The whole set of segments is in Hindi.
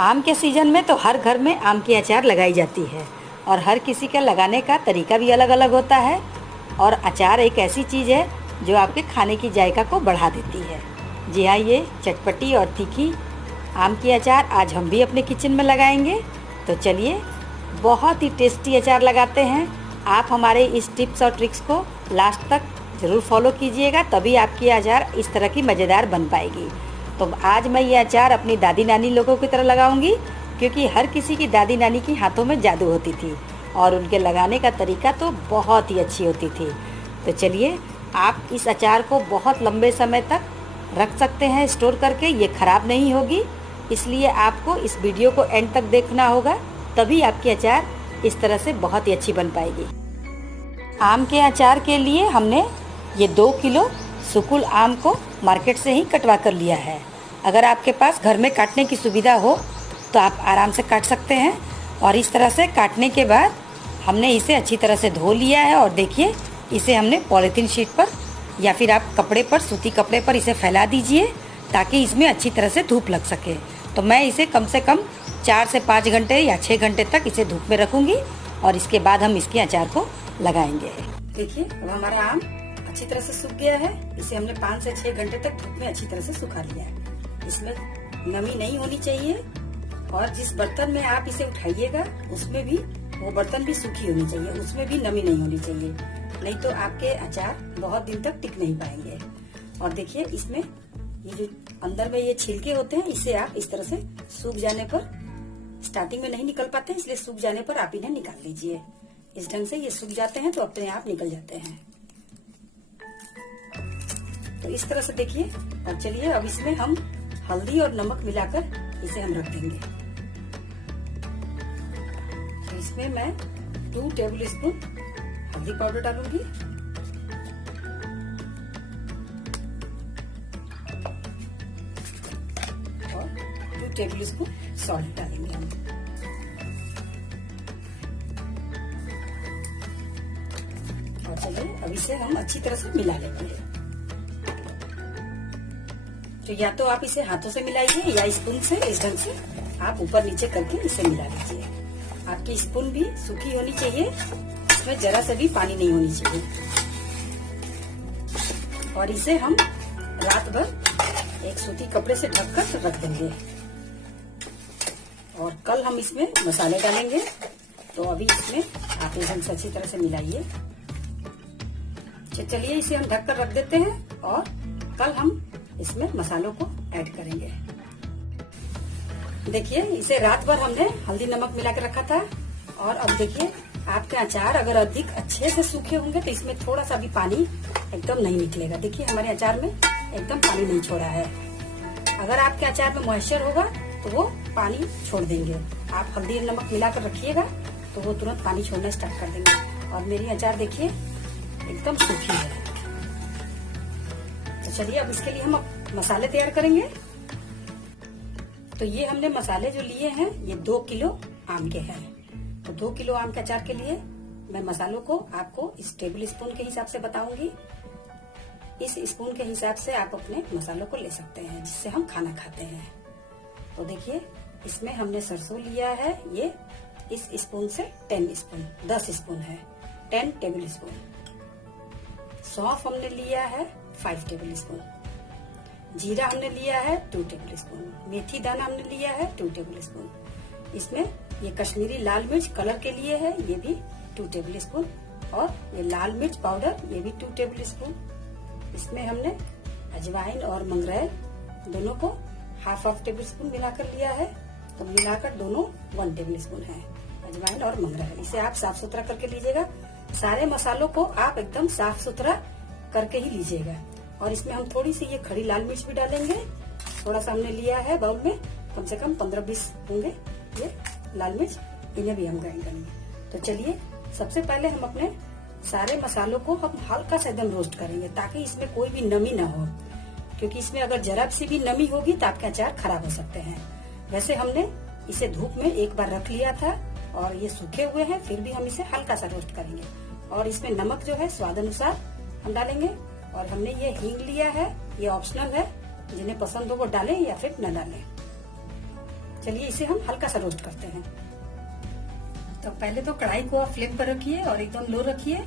आम के सीज़न में तो हर घर में आम की अचार लगाई जाती है और हर किसी का लगाने का तरीका भी अलग अलग होता है। और अचार एक ऐसी चीज़ है जो आपके खाने की जायका को बढ़ा देती है। जी हाँ, ये चटपटी और तीखी आम की अचार आज हम भी अपने किचन में लगाएंगे। तो चलिए बहुत ही टेस्टी अचार लगाते हैं। आप हमारे इस टिप्स और ट्रिक्स को लास्ट तक ज़रूर फॉलो कीजिएगा, तभी आपकी अचार इस तरह की मज़ेदार बन पाएगी। तो आज मैं ये अचार अपनी दादी नानी लोगों की तरह लगाऊंगी, क्योंकि हर किसी की दादी नानी की हाथों में जादू होती थी और उनके लगाने का तरीका तो बहुत ही अच्छी होती थी। तो चलिए, आप इस अचार को बहुत लंबे समय तक रख सकते हैं स्टोर करके, ये ख़राब नहीं होगी। इसलिए आपको इस वीडियो को एंड तक देखना होगा, तभी आपकी अचार इस तरह से बहुत ही अच्छी बन पाएगी। आम के अचार के लिए हमने ये 2 किलो सुकुल आम को मार्केट से ही कटवा कर लिया है। अगर आपके पास घर में काटने की सुविधा हो तो आप आराम से काट सकते हैं। और इस तरह से काटने के बाद हमने इसे अच्छी तरह से धो लिया है। और देखिए, इसे हमने पॉलीथीन शीट पर या फिर आप कपड़े पर, सूती कपड़े पर इसे फैला दीजिए, ताकि इसमें अच्छी तरह से धूप लग सके। तो मैं इसे कम से कम 4 से 5 घंटे या 6 घंटे तक इसे धूप में रखूँगी और इसके बाद हम इसके अचार को लगाएंगे। देखिए, अब हमारा आम अच्छी तरह से सूख गया है। इसे हमने 5 से 6 घंटे तक धूप में अच्छी तरह से सुखा लिया है। इसमें नमी नहीं होनी चाहिए और जिस बर्तन में आप इसे उठाइएगा उसमें भी वो बर्तन भी सूखी होनी चाहिए, उसमें भी नमी नहीं होनी चाहिए, नहीं तो आपके अचार बहुत दिन तक टिक नहीं पाएंगे। और देखिए, इसमें ये जो अंदर में ये छिलके होते हैं, इसे आप इस तरह से सूख जाने पर, स्टार्टिंग में नहीं निकल पाते, इसलिए सूख जाने पर आप इन्हें निकाल लीजिए। इस ढंग से ये सूख जाते हैं तो अपने आप निकल जाते हैं। तो इस तरह से देखिए। और चलिए, अब इसमें हम हल्दी और नमक मिलाकर इसे हम रख देंगे। तो इसमें मैं 2 टेबल स्पून हल्दी पाउडर डालूंगी और 2 टेबल स्पून सॉल्ट डालेंगे हम। और चलिए, अब इसे हम अच्छी तरह से मिला लेंगे। तो या तो आप इसे हाथों से मिलाइए या स्पून से, इस ढंग से आप ऊपर नीचे करके इसे मिला लीजिए। आपकी स्पून भी सूखी होनी चाहिए, इसमें जरा सा भी पानी नहीं होनी चाहिए। और इसे हम रात भर एक सूती कपड़े से ढककर रख देंगे। और कल हम इसमें मसाले डालेंगे, तो अभी इसमें आप इस ढंग से अच्छी तरह से मिलाइए। चलिए, इसे हम ढककर रख देते हैं और कल हम इसमें मसालों को ऐड करेंगे। देखिए, इसे रात भर हमने हल्दी नमक मिला के रखा था। और अब देखिए, आपके अचार अगर अधिक अच्छे से सूखे होंगे तो इसमें थोड़ा सा भी पानी एकदम नहीं निकलेगा। देखिए, हमारे अचार में एकदम पानी नहीं छोड़ा है। अगर आपके अचार में मॉइस्चर होगा तो वो पानी छोड़ देंगे। आप हल्दी और नमक मिलाकर रखिएगा तो वो तुरंत पानी छोड़ना स्टार्ट कर देंगे। और मेरी अचार देखिए एकदम सूखी है। तो चलिए, अब इसके लिए हम मसाले तैयार करेंगे। तो ये हमने मसाले जो लिए हैं, ये 2 किलो आम के हैं। तो 2 किलो आम के अचार के लिए मैं मसालों को आपको इस टेबल स्पून के हिसाब से बताऊंगी। इस स्पून के हिसाब से आप अपने मसालों को ले सकते हैं जिससे हम खाना खाते हैं। तो देखिए, इसमें हमने सरसों लिया है, ये इस स्पून से 10 स्पून है, 10 टेबल स्पून। सौंफ हमने लिया है 5 टेबल स्पून। जीरा हमने लिया है 2 टेबल स्पून। मेथी दाना हमने लिया है 2 टेबल स्पून। इसमें ये कश्मीरी लाल मिर्च कलर के लिए है, ये भी 2 टेबल स्पून। और ये लाल मिर्च पाउडर, ये भी 2 टेबल स्पून। इसमें हमने अजवाइन और मंगरेल दोनों को हाफ टेबल स्पून मिलाकर लिया है। तो मिलाकर दोनों 1 टेबल स्पून है, अजवाइन और मंगरेल। इसे आप साफ सुथरा करके लीजिएगा। सारे मसालों को आप एकदम साफ सुथरा करके ही लीजिएगा। और इसमें हम थोड़ी सी ये खड़ी लाल मिर्च भी डालेंगे। थोड़ा सा हमने लिया है बाउल में, कम से कम 15-20 होंगे ये लाल मिर्च, इन्हें भी हम ग्राइंड करेंगे। तो चलिए, सबसे पहले हम अपने सारे मसालों को हम हल्का सा एकदम रोस्ट करेंगे, ताकि इसमें कोई भी नमी ना हो, क्योंकि इसमें अगर जरा सी भी नमी होगी तो आपके अचार खराब हो सकते हैं। वैसे हमने इसे धूप में एक बार रख लिया था और ये सूखे हुए हैं, फिर भी हम इसे हल्का सा रोस्ट करेंगे। और इसमें नमक जो है स्वाद अनुसार हम डालेंगे। और हमने ये हींग लिया है, ये ऑप्शनल है, जिन्हें पसंद हो वो डालें या फिर न डालें। चलिए इसे हम हल्का सा रोस्ट करते हैं। तो पहले तो कढ़ाई को आप फ्लेम पर रखिए और एकदम लो रखिए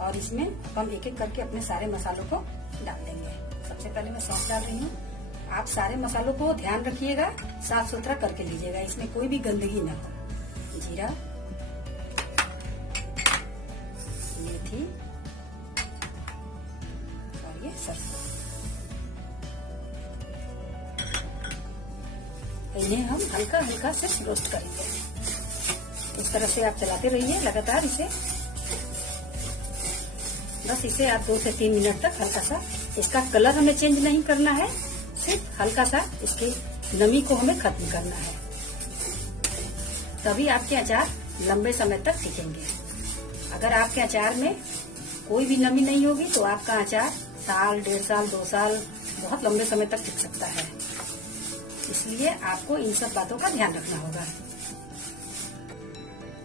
और इसमें हम एक एक करके अपने सारे मसालों को डाल देंगे। सबसे पहले मैं सौंफ डाल रही हूँ। आप सारे मसालों को ध्यान रखिएगा, साफ सुथरा करके लीजिएगा, इसमें कोई भी गंदगी ना हो। जीरा, मेथी और ये सरसों, इन्हें हम हल्का हल्का से रोस्ट करेंगे। इस तरह से आप चलाते रहिए लगातार इसे। बस इसे आप 2 से 3 मिनट तक हल्का सा, इसका कलर हमें चेंज नहीं करना है, सिर्फ हल्का सा इसकी नमी को हमें खत्म करना है, तभी आपके अचार लंबे समय तक टिकेंगे। अगर आपके अचार में कोई भी नमी नहीं होगी तो आपका अचार साल, 1.5 साल, 2 साल बहुत लंबे समय तक टिक सकता है। इसलिए आपको इन सब बातों का ध्यान रखना होगा।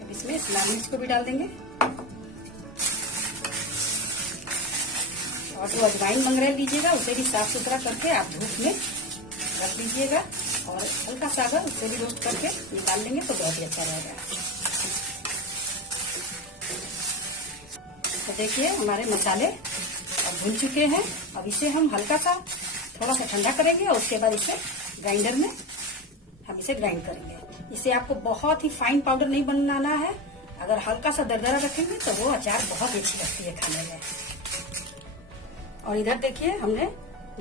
अब इसमें शिमला मिर्च को भी डाल देंगे और जो अजवाइन मंगरेल लीजिएगा उसे भी साफ सुथरा करके आप धूप में रख लीजिएगा और हल्का सा अगर उसे भी रोस्ट करके निकाल लेंगे तो बहुत ही अच्छा रहेगा। तो देखिए हमारे मसाले अब भून चुके हैं। अब इसे हम हल्का सा थोड़ा सा ठंडा करेंगे और उसके बाद इसे ग्राइंडर में हम इसे ग्राइंड करेंगे। इसे आपको बहुत ही फाइन पाउडर नहीं बनाना है। अगर हल्का सा दरदरा रखेंगे तो वो अचार बहुत ही अच्छी लगती है खाने में। और इधर देखिए हमने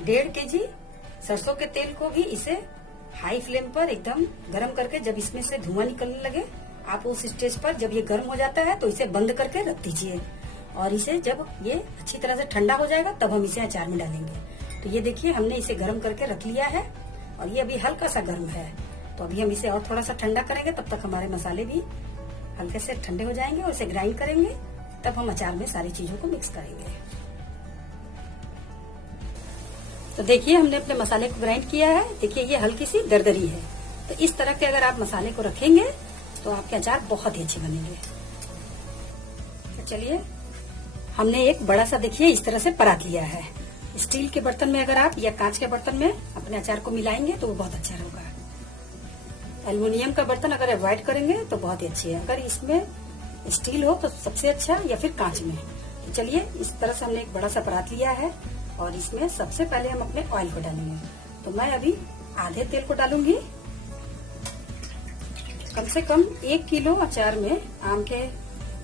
1.5 kg सरसों के तेल को भी इसे हाई फ्लेम पर एकदम गर्म करके, जब इसमें से धुआं निकलने लगे आप उस स्टेज पर जब ये गर्म हो जाता है तो इसे बंद करके रख दीजिए और इसे जब ये अच्छी तरह से ठंडा हो जाएगा तब हम इसे अचार में डालेंगे। तो ये देखिए हमने इसे गर्म करके रख लिया है और ये अभी हल्का सा गर्म है। तो अभी हम इसे और थोड़ा सा ठंडा करेंगे, तब तक हमारे मसाले भी हल्के से ठंडे हो जाएंगे और इसे ग्राइंड करेंगे। तब हम अचार में सारी चीजों को मिक्स करेंगे। तो देखिए हमने अपने मसाले को ग्राइंड किया है। देखिए ये हल्की सी दरदरी है। तो इस तरह के अगर आप मसाले को रखेंगे तो आपके अचार बहुत ही अच्छे बनेंगे। तो चलिए हमने एक बड़ा सा देखिए इस तरह से परात लिया है। स्टील के बर्तन में अगर आप या कांच के बर्तन में अपने अचार को मिलाएंगे तो वो बहुत अच्छा होगा। एल्युमिनियम का बर्तन अगर अवॉइड करेंगे तो बहुत ही अच्छी है। अगर इसमें स्टील हो तो सबसे अच्छा, या फिर कांच में। तो चलिए इस तरह से हमने एक बड़ा सा परात लिया है और इसमें सबसे पहले हम अपने ऑयल को डालेंगे। तो मैं अभी आधे तेल को डालूंगी। कम से कम 1 किलो अचार में, आम के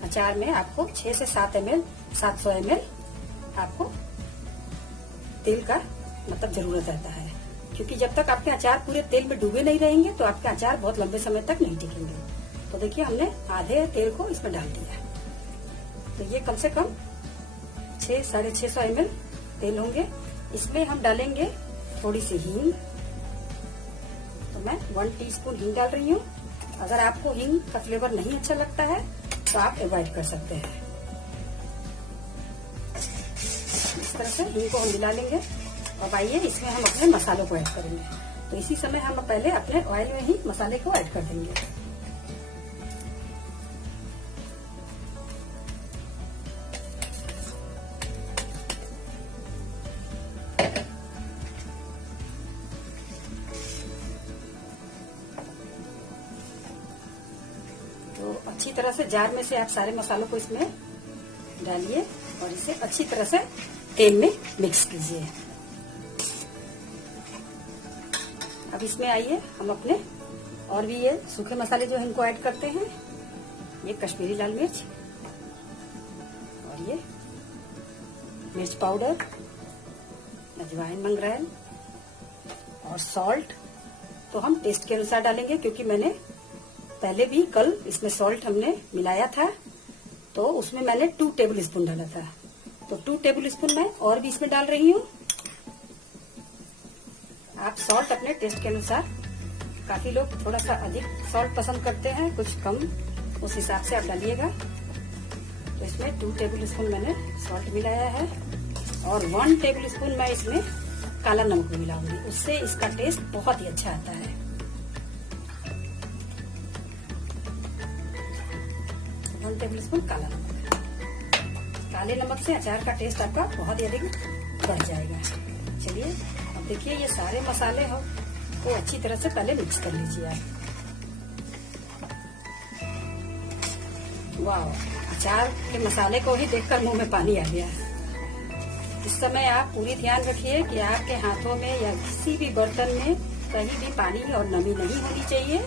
अचार में आपको 6 से 7 ml 700 ml आपको तेल का मतलब जरूरत रहता है, क्योंकि जब तक आपके अचार पूरे तेल में डूबे नहीं रहेंगे तो आपके अचार बहुत लंबे समय तक नहीं टिकेंगे। तो देखिए हमने आधे तेल को इसमें डाल दिया। तो ये कम से कम 600-650 ml तेल होंगे। इसमें हम डालेंगे थोड़ी सी हींग। तो मैं 1 टीस्पून हींग डाल रही हूँ। अगर आपको हींग का फ्लेवर नहीं अच्छा लगता है तो आप अवॉइड कर सकते हैं। इस तरह से हींग को हम मिला लेंगे। अब आइए इसमें हम अपने मसालों को ऐड करेंगे। तो इसी समय हम पहले अपने ऑयल में ही मसाले को ऐड कर देंगे। तो अच्छी तरह से जार में से आप सारे मसालों को इसमें डालिए और इसे अच्छी तरह से तेल में मिक्स कीजिए। अब इसमें आइए हम अपने और भी ये सूखे मसाले जो है इनको ऐड करते हैं। ये कश्मीरी लाल मिर्च और ये मिर्च पाउडर, अजवाइन मंगरेल और सॉल्ट। तो हम टेस्ट के अनुसार डालेंगे, क्योंकि मैंने पहले भी कल इसमें सॉल्ट हमने मिलाया था तो उसमें मैंने 2 टेबल स्पून डाला था। तो 2 टेबल स्पून मैं और भी इसमें डाल रही हूँ। आप सॉल्ट अपने टेस्ट के अनुसार, काफी लोग थोड़ा सा अधिक सॉल्ट पसंद करते हैं, कुछ कम, उस हिसाब से आप डालिएगा। तो इसमें 2 टेबल स्पून मैंने सॉल्ट मिलाया है और 1 टेबल स्पून मैं इसमें काला नमक भी मिलाऊंगी। उससे इसका टेस्ट बहुत ही अच्छा आता है। 1 टेबल स्पून काला नमक। काले नमक से अचार का टेस्ट आपका बहुत ही अधिक बढ़ जाएगा। चलिए अब देखिए ये सारे मसाले हो तो अच्छी तरह से पहले मिक्स कर लीजिए आप। वाह, अचार के मसाले को ही देखकर मुंह में पानी आ गया। इस समय आप पूरी ध्यान रखिए कि आपके हाथों में या किसी भी बर्तन में कहीं भी पानी और नमी नहीं होनी चाहिए।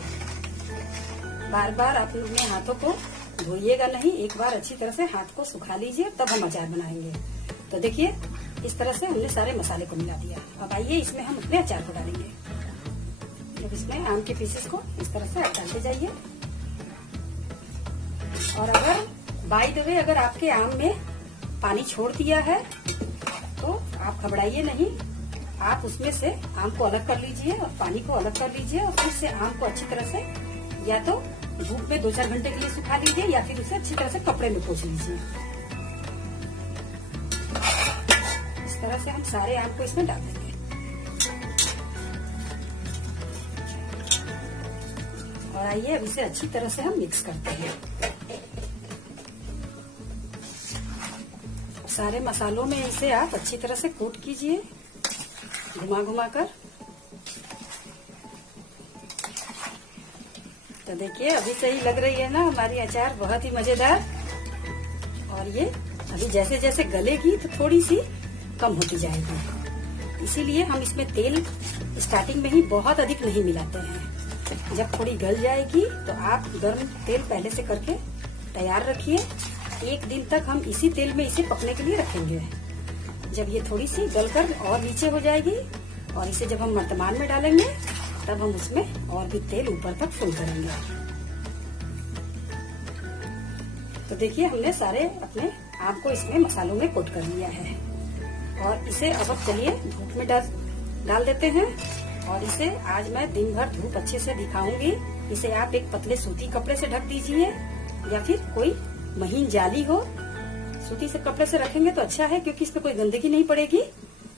बार बार आप अपने हाथों को धोइएगा नहीं, एक बार अच्छी तरह से हाथ को सुखा लीजिए, तब हम अचार बनाएंगे। तो देखिए, इस तरह से हमने सारे मसाले को मिला दिया। अब आइए इसमें हम अपने अचार को डालेंगे। जब इसमें आम के पीसेस को इस तरह से आप डालते जाइए। और अगर बाय द वे अगर आपके आम में पानी छोड़ दिया है तो आप घबराइए नहीं, आप उसमें से आम को अलग कर लीजिए और पानी को अलग कर लीजिए और फिर से आम को अच्छी तरह से या तो धूप में 2-4 घंटे के लिए सुखा लीजिए या फिर उसे अच्छी तरह से कपड़े में पोंछ लीजिए। इस तरह से हम सारे आम को इसमें डाल देंगे और आइए अब इसे अच्छी तरह से हम मिक्स करते हैं। सारे मसालों में इसे आप अच्छी तरह से कोट कीजिए, घुमा घुमा कर। तो देखिए, अभी सही लग रही है ना हमारी अचार, बहुत ही मजेदार। और ये अभी जैसे जैसे गलेगी तो थोड़ी सी कम होती जाएगी, इसीलिए हम इसमें तेल स्टार्टिंग में ही बहुत अधिक नहीं मिलाते हैं। जब थोड़ी गल जाएगी तो आप गर्म तेल पहले से करके तैयार रखिए। 1 दिन तक हम इसी तेल में इसे पकने के लिए रखेंगे। जब ये थोड़ी सी गलकर और नीचे हो जाएगी और इसे जब हम मर्तमान में डालेंगे तब हम उसमें और भी तेल ऊपर तक फुल करेंगे। तो देखिए, हमने सारे अपने आम को इसमें मसालों में कोट कर लिया है और इसे अब चलिए धूप में डाल देते हैं। और इसे आज मैं दिन भर धूप अच्छे से दिखाऊंगी। इसे आप एक पतले सूती कपड़े से ढक दीजिए या फिर कोई महीन जाली हो, सूती से कपड़े से रखेंगे तो अच्छा है क्योंकि इसमें कोई गंदगी नहीं पड़ेगी।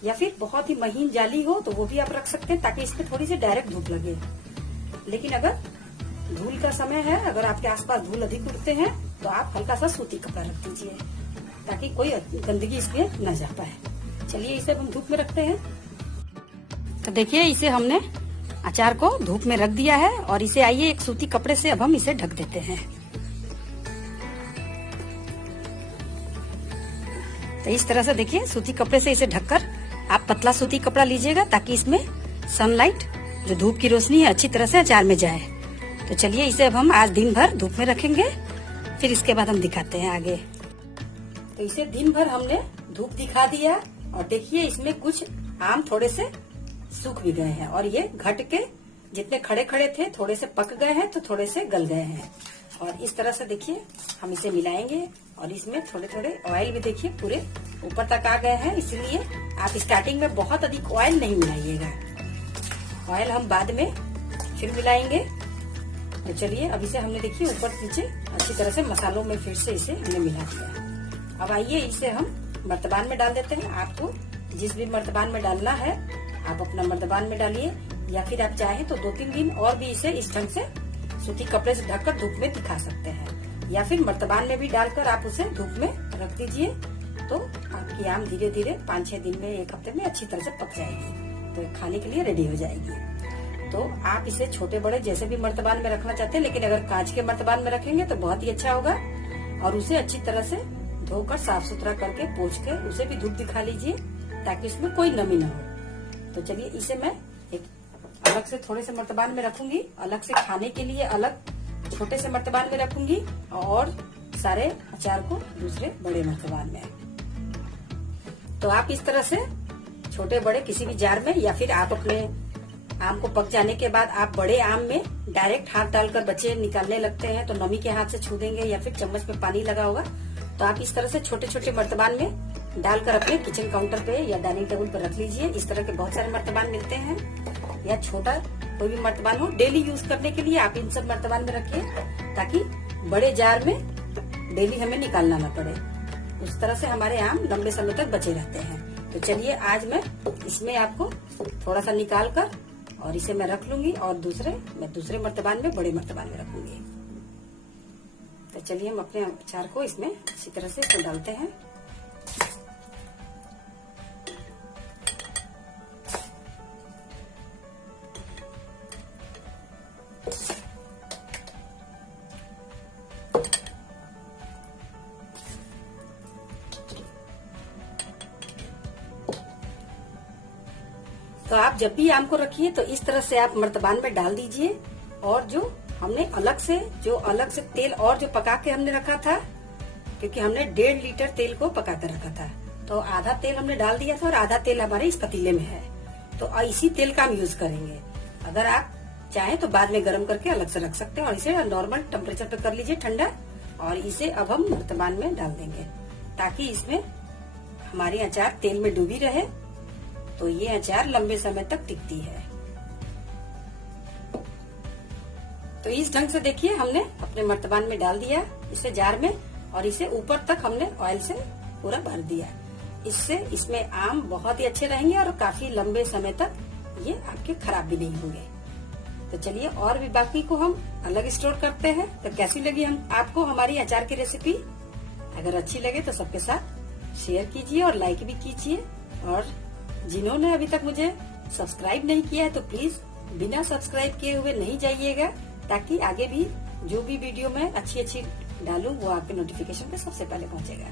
या फिर बहुत ही महीन जाली हो तो वो भी आप रख सकते हैं ताकि इसमें थोड़ी सी डायरेक्ट धूप लगे। लेकिन अगर धूल का समय है, अगर आपके आसपास धूल अधिक उड़ते हैं तो आप हल्का सा सूती कपड़ा रख दीजिए ताकि कोई गंदगी इसमें न जा पाए। चलिए इसे हम धूप में रखते हैं। तो देखिए, इसे हमने अचार को धूप में रख दिया है और इसे आइए एक सूती कपड़े से अब हम इसे ढक देते हैं। तो इस तरह से देखिए, सूती कपड़े से इसे ढककर आप पतला सूती कपड़ा लीजिएगा ताकि इसमें सनलाइट, जो धूप की रोशनी है, अच्छी तरह से अचार में जाए। तो चलिए इसे अब हम आज दिन भर धूप में रखेंगे, फिर इसके बाद हम दिखाते हैं आगे। तो इसे दिन भर हमने धूप दिखा दिया और देखिए इसमें कुछ आम थोड़े से सूख भी गए हैं और ये घट के जितने खड़े खड़े थे थोड़े से पक गए हैं तो थोड़े से गल गए हैं। और इस तरह से देखिए हम इसे मिलाएंगे और इसमें थोड़े थोड़े ऑयल भी देखिए पूरे ऊपर तक आ गए हैं, इसलिए आप स्टार्टिंग में बहुत अधिक ऑयल नहीं मिलाइएगा, ऑयल हम बाद में फिर मिलाएंगे। तो चलिए अब इसे हमने देखिए ऊपर नीचे अच्छी तरह से मसालों में फिर से इसे हमने मिला दिया। अब आइए इसे हम मर्तबान में डाल देते हैं। आपको जिस भी मर्तबान में डालना है आप अपना मर्तबान में डालिए या फिर आप चाहे तो 2-3 दिन और भी इसे इस ढंग से सूती कपड़े से ढककर धूप में दिखा सकते हैं या फिर मर्तबान में भी डालकर आप उसे धूप में रख दीजिए। तो आपकी आम धीरे धीरे 5-6 दिन में 1 हफ्ते में अच्छी तरह से पक जाएगी, तो खाने के लिए रेडी हो जाएगी। तो आप इसे छोटे बड़े जैसे भी मर्तबान में रखना चाहते हैं, लेकिन अगर कांच के मर्तबान में रखेंगे तो बहुत ही अच्छा होगा। और उसे अच्छी तरह से धोकर साफ सुथरा करके पोंछ के उसे भी धूप दिखा लीजिए ताकि उसमें कोई नमी न हो। तो चलिए इसे मैं एक अलग से थोड़े से मर्तबान में रखूंगी, अलग से खाने के लिए अलग छोटे से मर्तबान में रखूंगी और सारे अचार को दूसरे बड़े मर्तबान में। तो आप इस तरह से छोटे बड़े किसी भी जार में या फिर आप अपने आम को पक जाने के बाद आप बड़े आम में डायरेक्ट हाथ डालकर बच्चे निकालने लगते हैं तो नमी के हाथ से छू देंगे या फिर चम्मच में पानी लगा होगा, तो आप इस तरह से छोटे छोटे मर्तबान में डालकर अपने किचन काउंटर पे या डाइनिंग टेबल पर रख लीजिए। इस तरह के बहुत सारे मर्तबान मिलते हैं या छोटा कोई भी मर्तबान हो, डेली यूज करने के लिए आप इन सब मर्तबान में रखिए ताकि बड़े जार में डेली हमें निकालना न पड़े। उस तरह से हमारे आम लंबे समय तक बचे रहते हैं। तो चलिए आज मैं इसमें आपको थोड़ा सा निकाल कर और इसे मैं रख लूंगी और दूसरे मर्तबान में बड़े मर्तबान में रखूंगी। तो चलिए हम अपने अचार को इसमें अच्छी तरह से इसको डालते हैं। आप जब भी आम को रखिए तो इस तरह से आप मर्तबान में डाल दीजिए। और जो हमने अलग से तेल और जो पका के हमने रखा था, क्योंकि हमने 1.5 लीटर तेल को पका कर रखा था, तो आधा तेल हमने डाल दिया था और आधा तेल हमारे इस पतीले में है। तो इसी तेल का हम यूज करेंगे। अगर आप चाहे तो बाद में गर्म करके अलग से रख सकते हैं। और इसे नॉर्मल टेम्परेचर पे कर लीजिए ठंडा। और इसे अब हम मर्तबान में डाल देंगे ताकि इसमें हमारी अचार तेल में डूबी रहे, तो ये अचार लंबे समय तक टिकती है। तो इस ढंग से देखिए हमने अपने मर्तबान में डाल दिया इसे जार में, और इसे ऊपर तक हमने ऑयल से पूरा भर दिया। इससे इसमें आम बहुत ही अच्छे रहेंगे और काफी लंबे समय तक ये आपके खराब भी नहीं होंगे। तो चलिए और भी बाकी को हम अलग स्टोर करते हैं। तो कैसी लगी हम आपको हमारी अचार की रेसिपी? अगर अच्छी लगे तो सबके साथ शेयर कीजिए और लाइक भी कीजिए। और जिन्होंने अभी तक मुझे सब्सक्राइब नहीं किया है तो प्लीज बिना सब्सक्राइब किए हुए नहीं जाइएगा, ताकि आगे भी जो भी वीडियो मैं अच्छी डालूं वो आपके नोटिफिकेशन पे सबसे पहले पहुंचेगा।